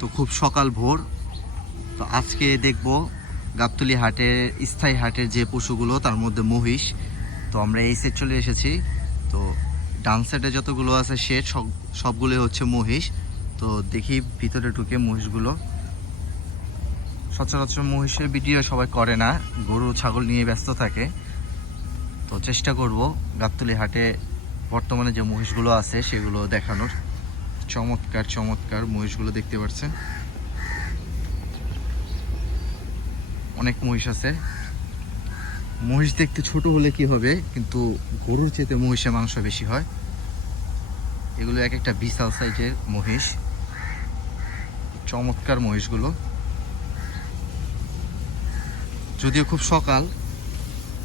তো খুব সকাল ভোর। তো আজকে দেখব গাবতলী হাটের স্থায়ী হাটের যে পশুগুলো, তার মধ্যে মহিষ। তো আমরা এই সেট চলে এসেছি। তো ডান সাইডে যতগুলো আছে শেড সবগুলো হচ্ছে মহিষ। তো দেখি ভিতরে ঢুকে মহিষগুলো। সচরাচর মহিষের ভিডিও সবাই করে না, গরু ছাগল নিয়ে ব্যস্ত থাকে। তো চেষ্টা করব গাবতলী হাটে বর্তমানে যে মহিষগুলো আছে সেগুলো দেখানোর। চমৎকার চমৎকার মহিষগুলো দেখতে পাচ্ছেন, অনেক মহিষ আছে। মহিষ দেখতে ছোট হলে কি হবে, কিন্তু গরুর চেয়ে মহিষের মাংস বেশি হয়। এগুলো এক একটা বিশাল সাইজের মহিষ, চমৎকার মহিষগুলো। যদিও খুব সকাল,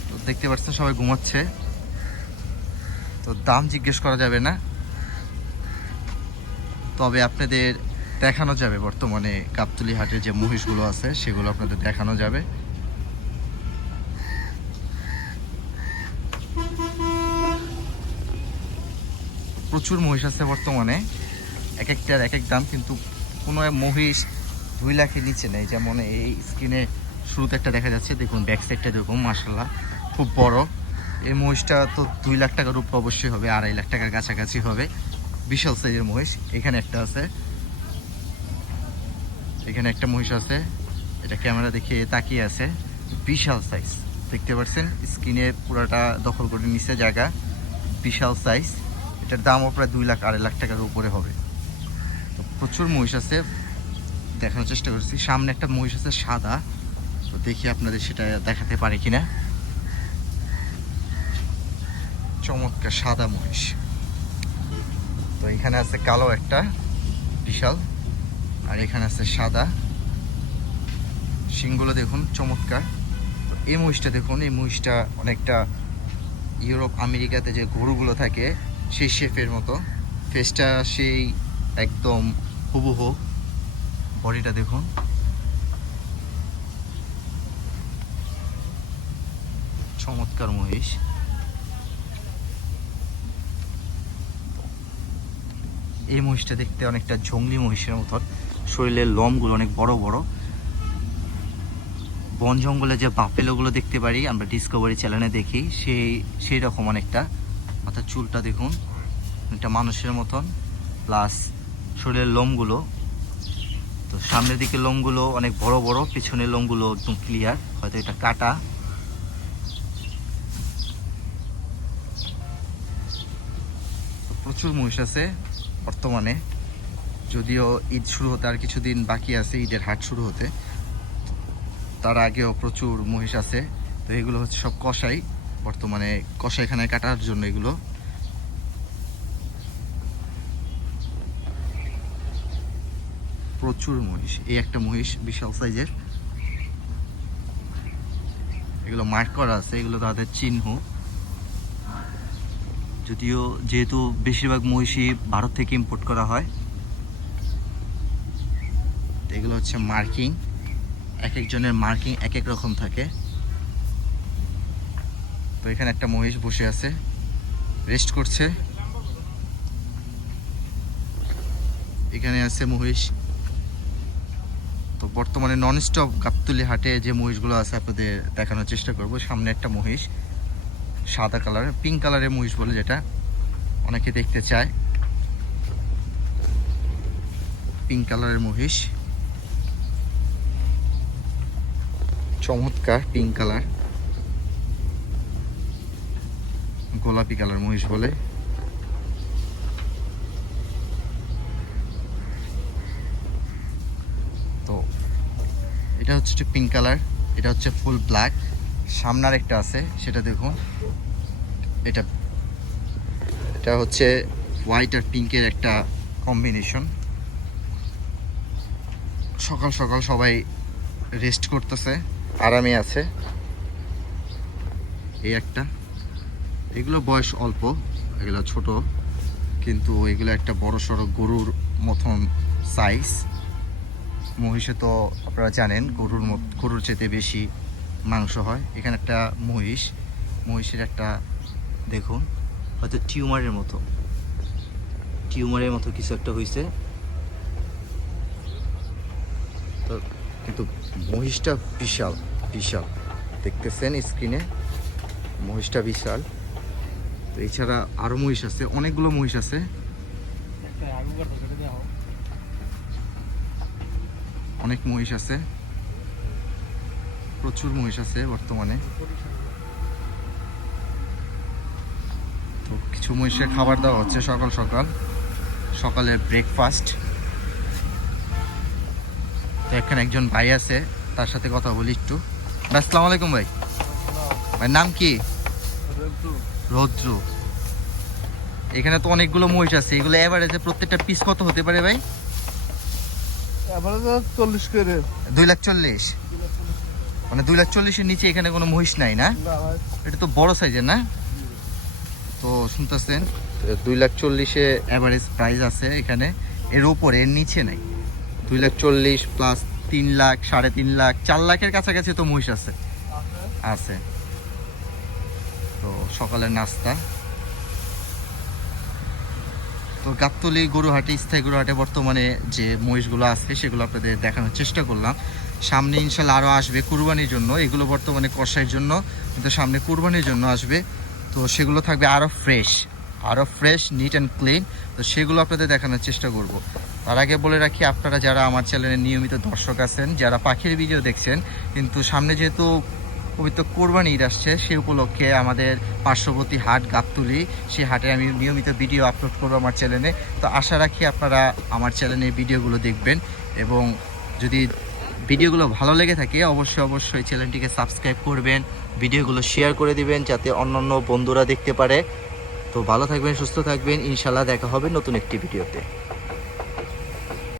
তো দেখতে পাচ্ছেন সবাই ঘুমাচ্ছে, তো দাম জিজ্ঞেস করা যাবে না। তবে আপনাদের দেখানো যাবে বর্তমানে গাবতলী হাটের যে মহিষগুলো আছে সেগুলো আপনাদের দেখানো যাবে। প্রচুর মহিষ আছে বর্তমানে, এক একটার এক এক দাম, কিন্তু কোনো মহিষ 2 লাখের নিচে নেই। যেমন এই স্ক্রিনে শুরুতে একটা দেখা যাচ্ছে, দেখুন ব্যাক সাইডটা দেখুন, মাশাআল্লাহ খুব বড়। এই মহিষটা তো 2 লাখ টাকার উপর অবশ্যই হবে, 2.5 লাখ টাকার কাছাকাছি হবে। বিশাল সাইজের মহিষ। এখানে একটা আছে, এখানে একটা মহিষ আছে, এটা ক্যামেরা দেখে তাকিয়ে আছে। বিশাল সাইজ, দেখতে পাচ্ছেন স্ক্রিনে পুরাটা দখল করে নিচে জায়গা। বিশাল সাইজ, এটার দামও প্রায় 2 লাখ 2.5 লাখ টাকার উপরে হবে। তো প্রচুর মহিষ আছে, দেখানোর চেষ্টা করছি। সামনে একটা মহিষ আছে সাদা, তো দেখি আপনাদের সেটা দেখাতে পারি কিনা। চমৎকার সাদা মহিষ। তো এখানে আছে কালো একটা বিশাল, আর এখানে আছে সাদা। শিংগুলো দেখুন চমৎকার। এই মহিষটা দেখুন, এই মহিষটা অনেকটা ইউরোপ আমেরিকাতে যে গরুগুলো থাকে সেই শেপের মতো। ফেসটা সেই একদম হুবহু, বডিটা দেখুন। চমৎকার মহিষ। এই মহিষটা দেখতে অনেকটা জংলি মহিষের মতন, শরীরের লোমগুলো অনেক বড় বড়। বন জঙ্গলে যে বাফেলোগুলো দেখতে পারি আমরা ডিসকভারি চ্যানেলে দেখি, সেই রকম অনেকটা। মাথার চুলটা দেখুন একটা মানুষের মতন, প্লাস শরীরের লোমগুলো। তো সামনের দিকে লোমগুলো অনেক বড় বড়, পিছনের লোমগুলো একদম ক্লিয়ার, হয়তো এটা কাটা। প্রচুর মহিষ আছে বর্তমানে, যদিও ঈদ শুরু হতে আর কিছুদিন বাকি আছে, ঈদের হাট শুরু হতে। তার আগেও প্রচুর মহিষ আছে। তো এগুলো হচ্ছে সব কসাই, বর্তমানে কসাইখানায় কাটার জন্য এগুলো। প্রচুর মহিষ। এই একটা মহিষ বিশাল সাইজের, এগুলো মার্ক করা আছে, এগুলো তাদের চিহ্ন। যদিও যেহেতু বেশিরভাগ মহিষই ভারত থেকে ইম্পোর্ট করা হয়, এগুলো হচ্ছে মার্কিং। এক একজনের মার্কিং এক এক রকম থাকে। তো এখানে একটা মহিষ বসে আছে, রেস্ট করছে। এখানে আছে মহিষ। তো বর্তমানে নন স্টপ গাবতলী হাটে যে মহিষগুলো আছে আপনাদের দেখানোর চেষ্টা করব। সামনে একটা মহিষ সাদা কালার, পিঙ্ক কালারের মহিষ বলে যেটা অনেকে দেখতে চায়। পিঙ্ক কালারের মহিষ, চমৎকার পিঙ্ক কালার। গোলাপি কালার মহিষ বলে। তো এটা হচ্ছে পিঙ্ক কালার, এটা হচ্ছে ফুল ব্ল্যাক। সামনের একটা আছে, সেটা দেখুন। এটা এটা হচ্ছে হোয়াইট আর পিঙ্কের একটা কম্বিনেশন। সকাল সকাল সবাই রেস্ট করতেছে, আরামে আছে। এই একটা, এগুলো বয়স অল্প, এগুলো ছোট, কিন্তু এগুলো একটা বড় সড়ো গরুর মতন সাইজ। মহিষে তো আপনারা জানেন গরুর চেয়ে বেশি মাংস হয়। এখানে একটা মহিষের একটা দেখুন, হয়তো টিউমারের মতো কিছু একটা হয়েছে। তো কিন্তু মহিষটা বিশাল বিশাল, দেখতেছেন স্ক্রিনে, মহিষটা বিশাল। তো এছাড়া আরও মহিষ আছে, অনেকগুলো মহিষ আছে। অনেক মহিষ আছে, প্রচুর মহিষ আছে বর্তমানে। তো কিছু মহিষের খাবার দেওয়া হচ্ছে সকাল সকাল, সকালের ব্রেকফাস্ট। তো এখানে একজন ভাই আছে, তার সাথে কথা বলি একটু। আসসালামু আলাইকুম ভাই। ভাই নাম কি? রৌদ্র। এখানে তো অনেকগুলো মহিষ আছে, এগুলো এভারেজে প্রত্যেকটা পিস কত হতে পারে ভাই? 40 করে। 2,40,000। মানে 2,40,000-এর নিচে এখানে কোনো মহিষ নাই না? এটা তো বড় সাইজের না? তো শুনতেছেন 2,40,000-এ অ্যাভারেজ প্রাইস আছে এখানে, এর উপরে এর নিচে নাই। 2,40,000 প্লাস 3 লাখ, 3.5 লাখ, 4 লাখের কাছাকাছি তো মহিষ আছে আছে। তো সকালের নাস্তা। তো গাবতলী গরুহাটে, স্থায়ী গরুহাটে বর্তমানে যে মহিষগুলো আছে সেগুলো আপনাদের দেখানোর চেষ্টা করলাম। সামনে ইনশাল্লাহ আরও আসবে কুরবানির জন্য, এগুলো বর্তমানে কষাইয়ের জন্য, কিন্তু সামনে কুরবানির জন্য আসবে। তো সেগুলো থাকবে আরও ফ্রেশ, নিট অ্যান্ড ক্লিন। তো সেগুলো আপনাদের দেখানোর চেষ্টা করব। তার আগে বলে রাখি, আপনারা যারা আমার চ্যানেলের নিয়মিত দর্শক আছেন, যারা পাখির ভিডিও দেখছেন, কিন্তু সামনে যেহেতু পবিত্র কোরবানি ঈদ আসছে, সে উপলক্ষে আমাদের পার্শ্ববর্তী হাট গাবতলী, সেই হাটে আমি নিয়মিত ভিডিও আপলোড করবো আমার চ্যানেলে। তো আশা রাখি আপনারা আমার চ্যানেলের ভিডিওগুলো দেখবেন, এবং যদি ভিডিওগুলো ভালো লেগে থাকে অবশ্যই চ্যানেলটিকে সাবস্ক্রাইব করবেন, ভিডিওগুলো শেয়ার করে দিবেন যাতে অন্যান্য বন্ধুরা দেখতে পারে। তো ভালো থাকবেন, সুস্থ থাকবেন, ইনশাল্লাহ দেখা হবে নতুন একটি ভিডিওতে।